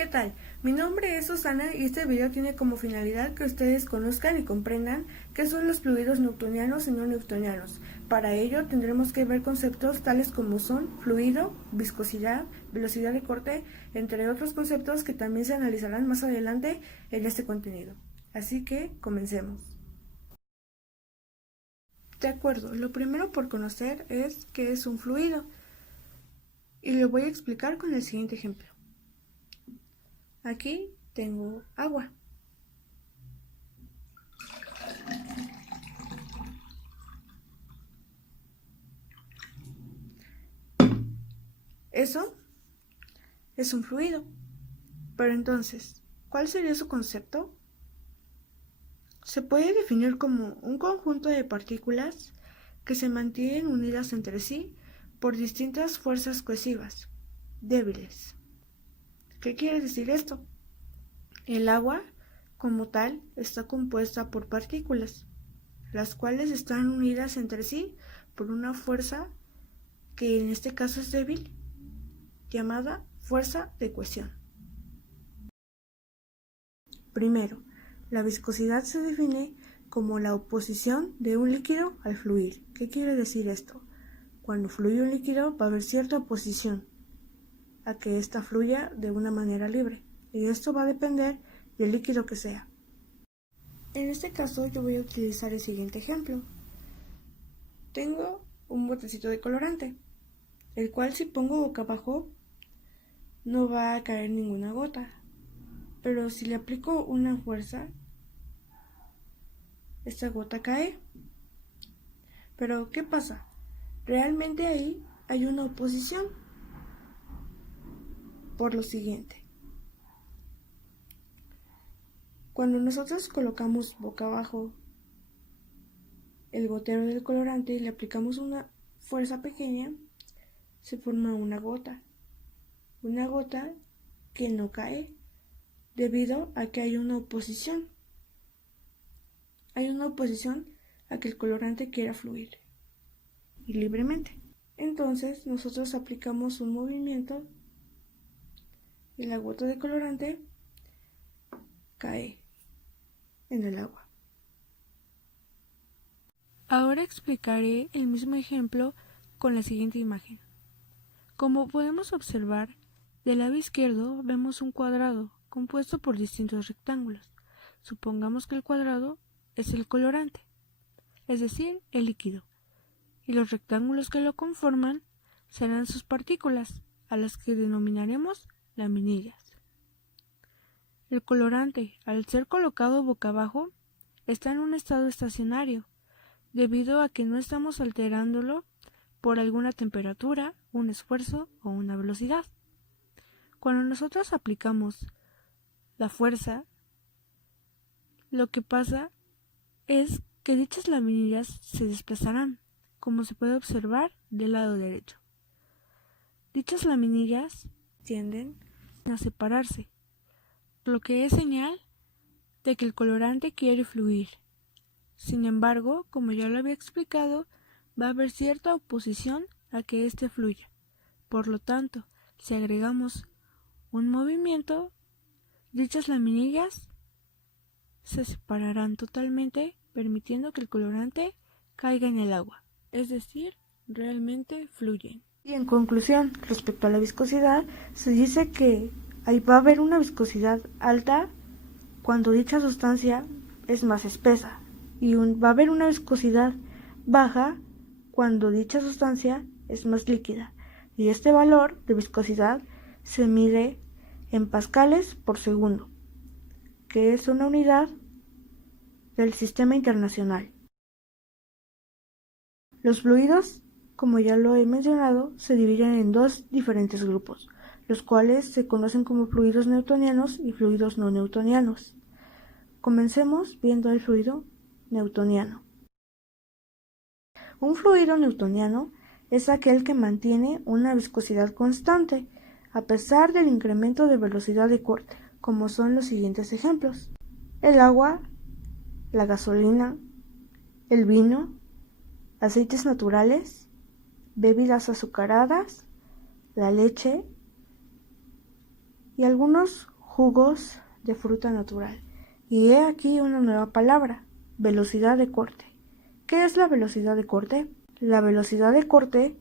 ¿Qué tal? Mi nombre es Susana y este video tiene como finalidad que ustedes conozcan y comprendan qué son los fluidos newtonianos y no newtonianos. Para ello tendremos que ver conceptos tales como son fluido, viscosidad, velocidad de corte, entre otros conceptos que también se analizarán más adelante en este contenido. Así que comencemos. De acuerdo, lo primero por conocer es qué es un fluido y lo voy a explicar con el siguiente ejemplo. Aquí tengo agua. Eso es un fluido. Pero entonces, ¿cuál sería su concepto? Se puede definir como un conjunto de partículas que se mantienen unidas entre sí por distintas fuerzas cohesivas, débiles. ¿Qué quiere decir esto? El agua, como tal, está compuesta por partículas, las cuales están unidas entre sí por una fuerza que en este caso es débil, llamada fuerza de cohesión. Primero, la viscosidad se define como la oposición de un líquido al fluir. ¿Qué quiere decir esto? Cuando fluye un líquido va a haber cierta oposición a que ésta fluya de una manera libre, y esto va a depender del líquido que sea. En este caso yo voy a utilizar el siguiente ejemplo. Tengo un botecito de colorante, el cual si pongo boca abajo no va a caer ninguna gota, pero si le aplico una fuerza, esta gota cae. Pero ¿qué pasa? Realmente ahí hay una oposición. Por lo siguiente. Cuando nosotros colocamos boca abajo el gotero del colorante y le aplicamos una fuerza pequeña, se forma una gota. Una gota que no cae debido a que hay una oposición. Hay una oposición a que el colorante quiera fluir y libremente. Entonces nosotros aplicamos un movimiento y la gota de colorante cae en el agua. Ahora explicaré el mismo ejemplo con la siguiente imagen. Como podemos observar, del lado izquierdo vemos un cuadrado compuesto por distintos rectángulos. Supongamos que el cuadrado es el colorante, es decir, el líquido, y los rectángulos que lo conforman serán sus partículas, a las que denominaremos laminillas. El colorante, al ser colocado boca abajo, está en un estado estacionario, debido a que no estamos alterándolo por alguna temperatura, un esfuerzo o una velocidad. Cuando nosotros aplicamos la fuerza, lo que pasa es que dichas laminillas se desplazarán, como se puede observar del lado derecho. Dichas laminillas tienden a separarse, lo que es señal de que el colorante quiere fluir. Sin embargo, como ya lo había explicado, va a haber cierta oposición a que éste fluya. Por lo tanto, si agregamos un movimiento, dichas laminillas se separarán totalmente, permitiendo que el colorante caiga en el agua, es decir, realmente fluyen. Y en conclusión, respecto a la viscosidad, se dice que ahí va a haber una viscosidad alta cuando dicha sustancia es más espesa, y va a haber una viscosidad baja cuando dicha sustancia es más líquida, y este valor de viscosidad se mide en pascales por segundo, que es una unidad del sistema internacional. Los fluidos, como ya lo he mencionado, se dividen en dos diferentes grupos, los cuales se conocen como fluidos newtonianos y fluidos no newtonianos. Comencemos viendo el fluido newtoniano. Un fluido newtoniano es aquel que mantiene una viscosidad constante, a pesar del incremento de velocidad de corte, como son los siguientes ejemplos: el agua, la gasolina, el vino, aceites naturales, bebidas azucaradas, la leche y algunos jugos de fruta natural. Y he aquí una nueva palabra, velocidad de corte. ¿Qué es la velocidad de corte? La velocidad de corte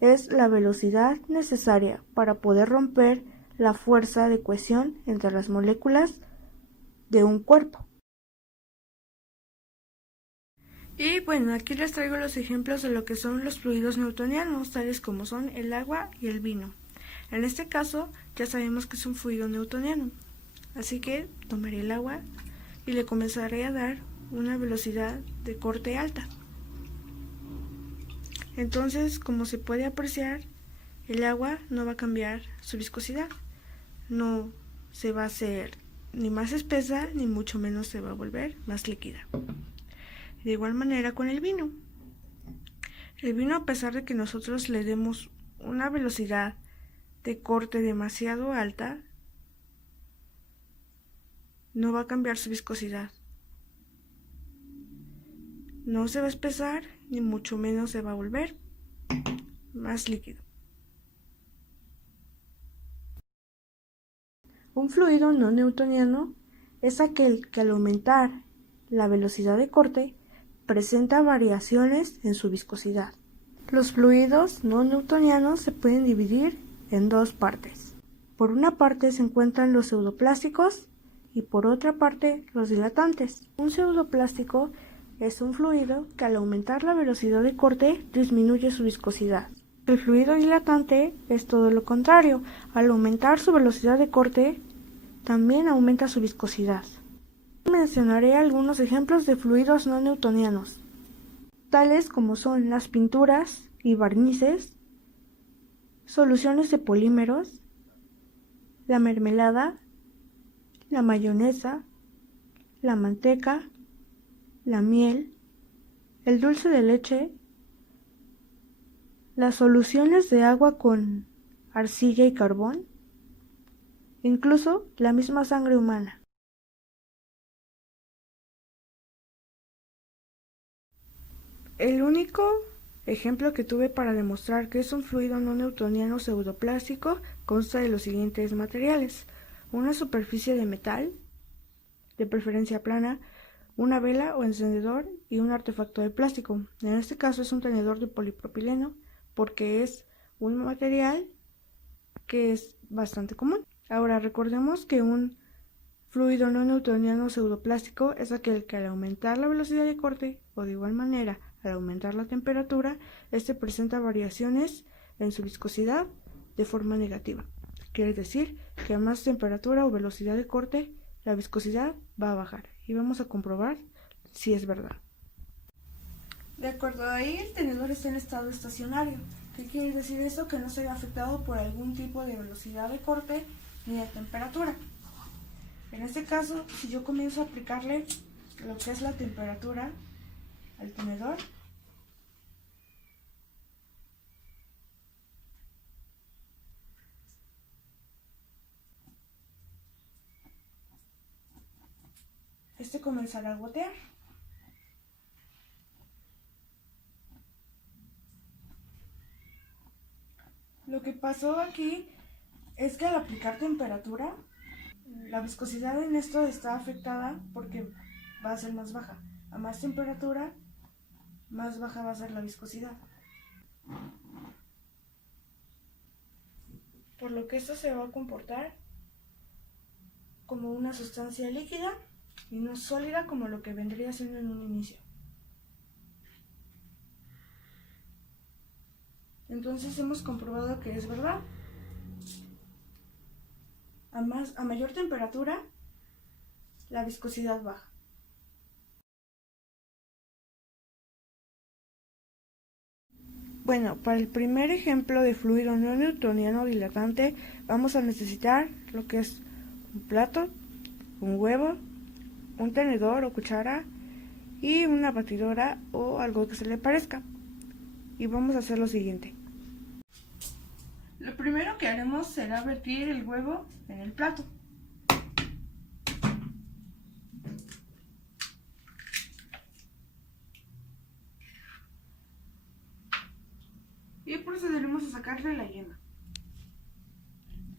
es la velocidad necesaria para poder romper la fuerza de cohesión entre las moléculas de un cuerpo. Y bueno, aquí les traigo los ejemplos de lo que son los fluidos newtonianos, tales como son el agua y el vino. En este caso, ya sabemos que es un fluido newtoniano, así que tomaré el agua y le comenzaré a dar una velocidad de corte alta. Entonces, como se puede apreciar, el agua no va a cambiar su viscosidad, no se va a hacer ni más espesa, ni mucho menos se va a volver más líquida. De igual manera con el vino. El vino, a pesar de que nosotros le demos una velocidad de corte demasiado alta, no va a cambiar su viscosidad. No se va a espesar, ni mucho menos se va a volver más líquido. Un fluido no newtoniano es aquel que al aumentar la velocidad de corte presenta variaciones en su viscosidad. Los fluidos no newtonianos se pueden dividir en dos partes. Por una parte se encuentran los pseudoplásticos y por otra parte los dilatantes. Un pseudoplástico es un fluido que al aumentar la velocidad de corte disminuye su viscosidad. El fluido dilatante es todo lo contrario. Al aumentar su velocidad de corte, también aumenta su viscosidad. Mencionaré algunos ejemplos de fluidos no newtonianos, tales como son las pinturas y barnices, soluciones de polímeros, la mermelada, la mayonesa, la manteca, la miel, el dulce de leche, las soluciones de agua con arcilla y carbón, incluso la misma sangre humana. El único ejemplo que tuve para demostrar que es un fluido no newtoniano pseudoplástico consta de los siguientes materiales: una superficie de metal, de preferencia plana, una vela o encendedor y un artefacto de plástico. En este caso es un tenedor de polipropileno porque es un material que es bastante común. Ahora recordemos que un fluido no newtoniano pseudoplástico es aquel que al aumentar la velocidad de corte o de igual manera al aumentar la temperatura, este presenta variaciones en su viscosidad de forma negativa. Quiere decir que a más temperatura o velocidad de corte, la viscosidad va a bajar. Y vamos a comprobar si es verdad. De acuerdo, ahí el tenedor está en estado estacionario. ¿Qué quiere decir eso? Que no se ve afectado por algún tipo de velocidad de corte ni de temperatura. En este caso, si yo comienzo a aplicarle lo que es la temperatura al tenedor, este comenzará a gotear. Lo que pasó aquí es que al aplicar temperatura, la viscosidad en esto está afectada porque va a ser más baja. A más temperatura, más baja va a ser la viscosidad. Por lo que esto se va a comportar como una sustancia líquida y no sólida como lo que vendría siendo en un inicio. Entonces hemos comprobado que es verdad. A mayor temperatura, la viscosidad baja. Bueno, para el primer ejemplo de fluido no newtoniano dilatante vamos a necesitar lo que es un plato, un huevo, un tenedor o cuchara y una batidora o algo que se le parezca. Y vamos a hacer lo siguiente. Lo primero que haremos será vertir el huevo en el plato. Y procederemos a sacarle la yema.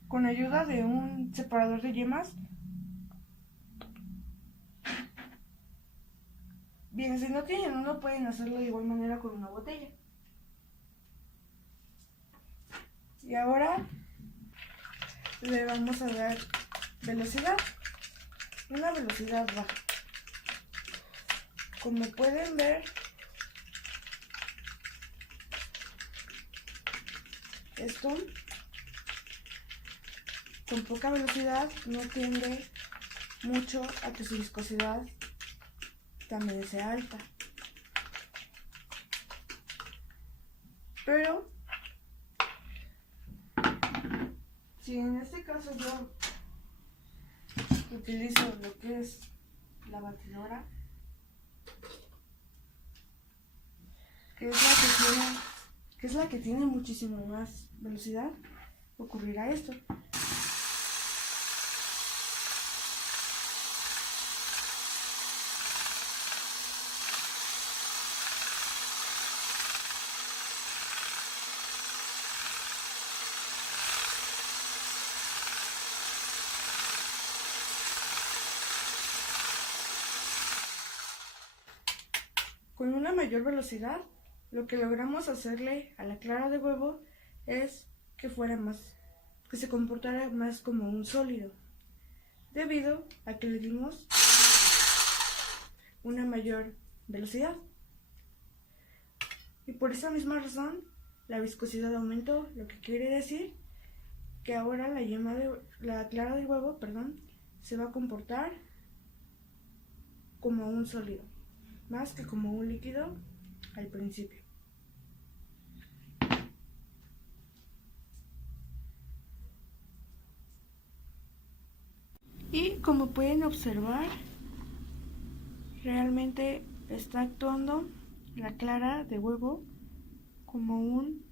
con ayuda de un separador de yemas. Bien, si no tienen uno, pueden hacerlo de igual manera con una botella. Y ahora le vamos a dar velocidad, una velocidad baja. Como pueden ver, esto con poca velocidad no tiende mucho a que su viscosidad también sea alta. Pero si en este caso yo utilizo lo que es la batidora, que es la que tiene muchísimo más velocidad, ocurrirá esto. Con una mayor velocidad, lo que logramos hacerle a la clara de huevo es que se comportara más como un sólido, debido a que le dimos una mayor velocidad. Y por esa misma razón, la viscosidad aumentó, lo que quiere decir que ahora la clara de huevo, se va a comportar como un sólido, más que como un líquido al principio. Y como pueden observar, realmente está actuando la clara de huevo como un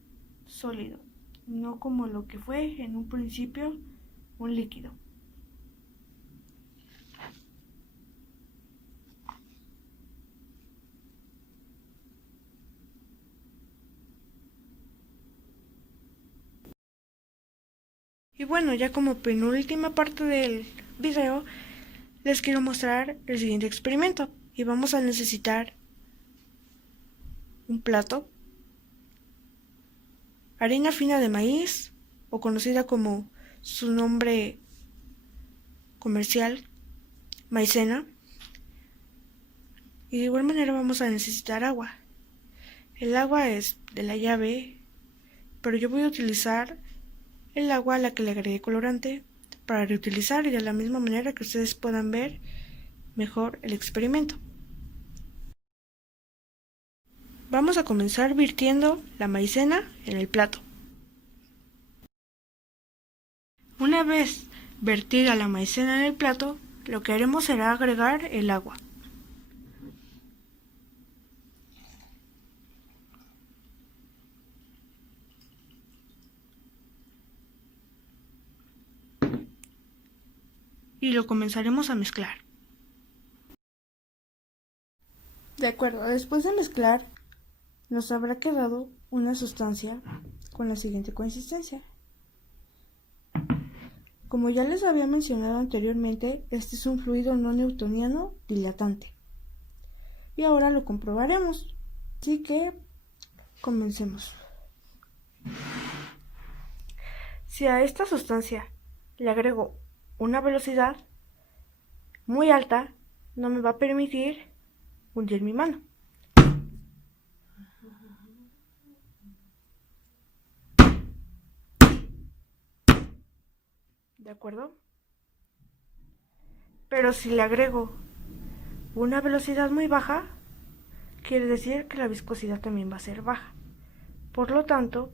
sólido, no como lo que fue en un principio un líquido. Y bueno, ya como penúltima parte del video, les quiero mostrar el siguiente experimento. Y vamos a necesitar un plato, harina fina de maíz, o conocida como su nombre comercial, maicena. Y de igual manera vamos a necesitar agua. El agua es de la llave, pero yo voy a utilizar el agua a la que le agregué colorante para reutilizar y de la misma manera que ustedes puedan ver mejor el experimento. Vamos a comenzar virtiendo la maicena en el plato. Una vez vertida la maicena en el plato, lo que haremos será agregar el agua. Y lo comenzaremos a mezclar. De acuerdo, después de mezclar, nos habrá quedado una sustancia con la siguiente consistencia. Como ya les había mencionado anteriormente, este es un fluido no newtoniano dilatante. Y ahora lo comprobaremos. Así que comencemos. Si a esta sustancia le agrego una velocidad muy alta, no me va a permitir hundir mi mano. ¿De acuerdo? Pero si le agrego una velocidad muy baja, quiere decir que la viscosidad también va a ser baja. Por lo tanto,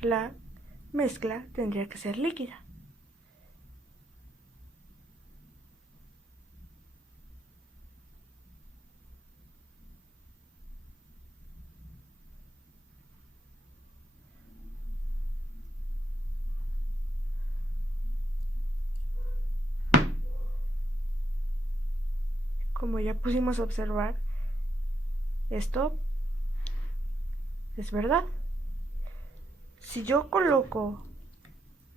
la mezcla tendría que ser líquida. Como ya pudimos observar, esto es verdad. Si yo coloco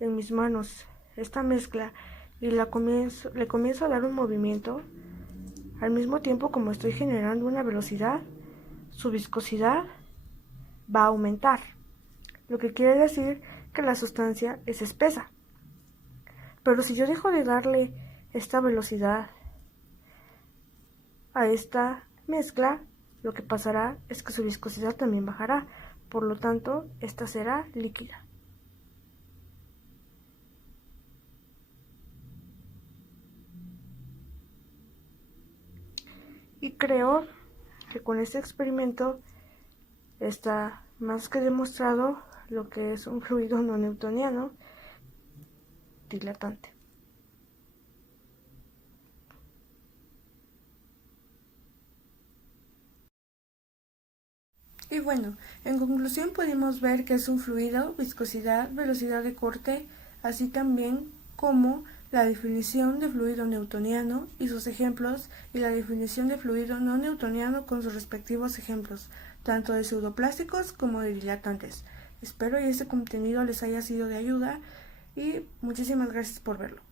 en mis manos esta mezcla y le comienzo a dar un movimiento, al mismo tiempo como estoy generando una velocidad, su viscosidad va a aumentar, lo que quiere decir que la sustancia es espesa. Pero si yo dejo de darle esta velocidad a esta mezcla, lo que pasará es que su viscosidad también bajará, por lo tanto, esta será líquida. Y creo que con este experimento está más que demostrado lo que es un fluido no newtoniano dilatante. Y bueno, en conclusión pudimos ver que es un fluido, viscosidad, velocidad de corte, así también como la definición de fluido newtoniano y sus ejemplos, y la definición de fluido no newtoniano con sus respectivos ejemplos, tanto de pseudoplásticos como de dilatantes. Espero y este contenido les haya sido de ayuda y muchísimas gracias por verlo.